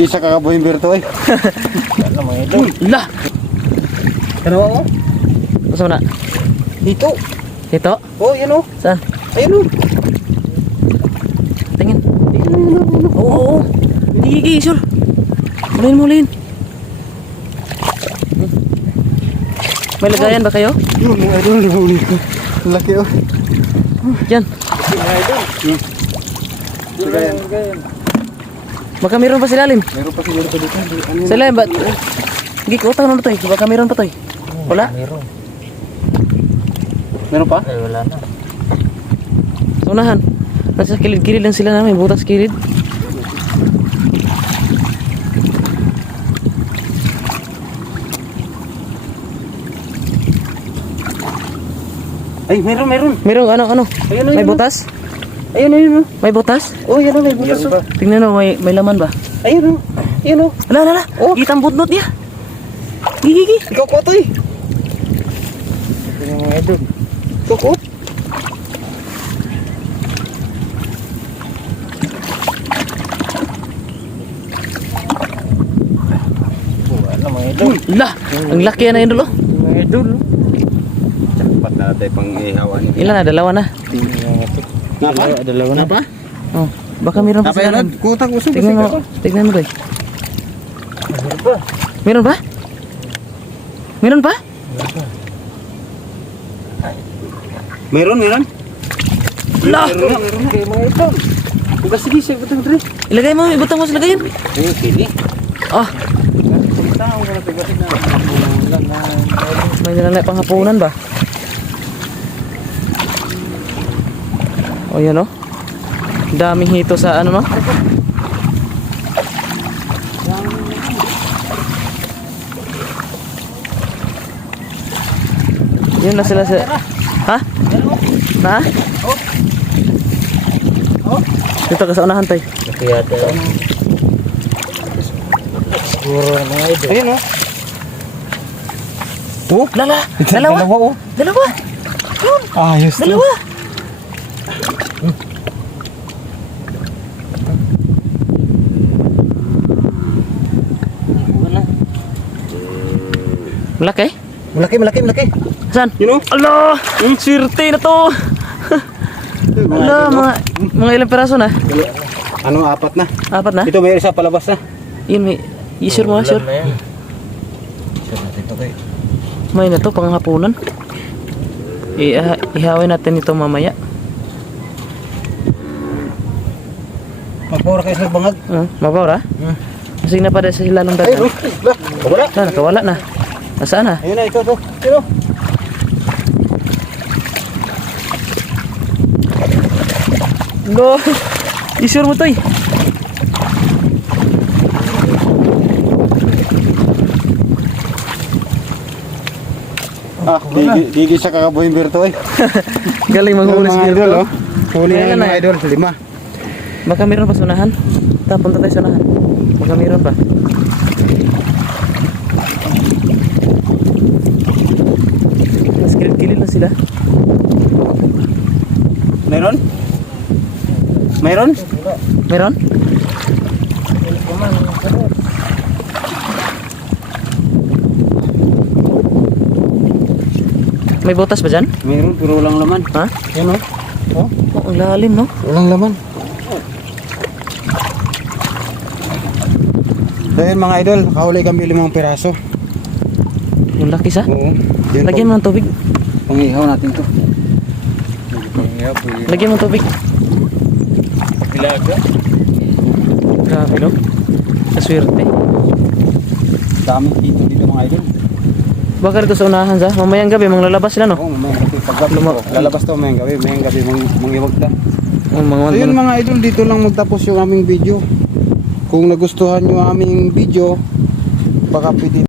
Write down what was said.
Isa kakabuhin berto eh. Ano mga ito? Lah! Ano mo? Masa na? Dito. Dito? Oh, yan oh. Saan? Ayun oh. Tingin. Ayun oh. Oo, oo, oo. Gigi, sure. Mulayin, mulayin. May lagayan ba kayo? Yun mga idol, nahuli ko. Laki oh. Yan. Mga idol. Lagayan. Baka meron pa sa ilalim. Meron pa siguro pa dito. Ano Sa ilalim ba? Gigi, utang na to eh. Baka meron pa to eh. Wala? Meron pa? Ay, wala na. Sa unahan. Nasa kilid-kilid lang sila namin. Butas kilid. Ay, meron. Meron ano? Ayun, ayun, May ayun. butas? Ayun oh. May butas? Oh, yan oh, may butas oh. Tingnan mo, may laman ba? Ayun oh. Ayun oh. Ala. Oh. Kitang butnot niya. Gigi. Ikaw ko to eh. Mga idol. Ikaw ko. Ano mga idol? Lah, ang laki na yun dulo. Mga idol. Jackpot na tayo pang ihawan. Ilan na? Dalawa na. Napa? Dalawa na pa? Oh, baka meron pa Napa sa yan? ilalim. Kutak usog. Tingnan mo doy. Meron ba? Meron pa? Meron. Lah! Meron na. Kaya mga idol. Bukas sige, siya butang dre. Ilagay mo, ibutang mo sa lagayan. Ayun, sige. Ah, may nilalay pang hapunan ba? O yan o. Daming hito sa ano no? Yun na sila sa... Ha? Na? Dito ka sa unahan tayo. Kaya tayo. Siguro mga idol. Ayun oh. Oh, Dalawa! dalawa oh. Dalawa! Ayos to. Dalawa! Malaki? Malaki. Saan? Yun oh. Allah! Swerte na to! Allah, mga ilang peraso na? Ano, apat na. Apat na? Ito may isa palabas na. Yun, may... Sure mo, sure? Na yan. May na to, panghapunan. Ihawin natin ito mamaya. Magpura kayo sa bangag. Mabawra? Masig na pa dahil sa hilalong Ay, dati. wala. Saan? Nakawala na. Nasaan na? Ayun na, ito. Ayun. No! Isure mo to eh. Digi sa kakabuhin berto eh. Galing manghuli Mga si idol Virgo. oh. Huli Kailan na na mga idol, 5. Baka meron pa sa unahan. Punta tayo sa unahan. Baka meron pa. Mas kilid-kilid na sila. Meron? Meron? Meron? May butas ba dyan? Meron, puro walang laman. Ha? Yan oh. Oh, Oh, ang lalim no? walang laman. So yun mga idol, nakahuli kami 5 piraso. Yung laki sa? Oo. Yun Lagyan mo ng tubig. Pangihaw natin to. Lagyan mo ng tubig. Pilaga. Grabe no? Kaswerte. Dami dito mga idol. Baka rito sa unahan sa? Mamayang gabi, lalabas sila no? Oo, mamayang gabi. Paggabi ko, lalabas to mamayang gabi, mangiwag na. Oh, mga So yun mga idol, dito lang magtapos yung aming video. Kung nagustuhan nyo aming video, baka pwede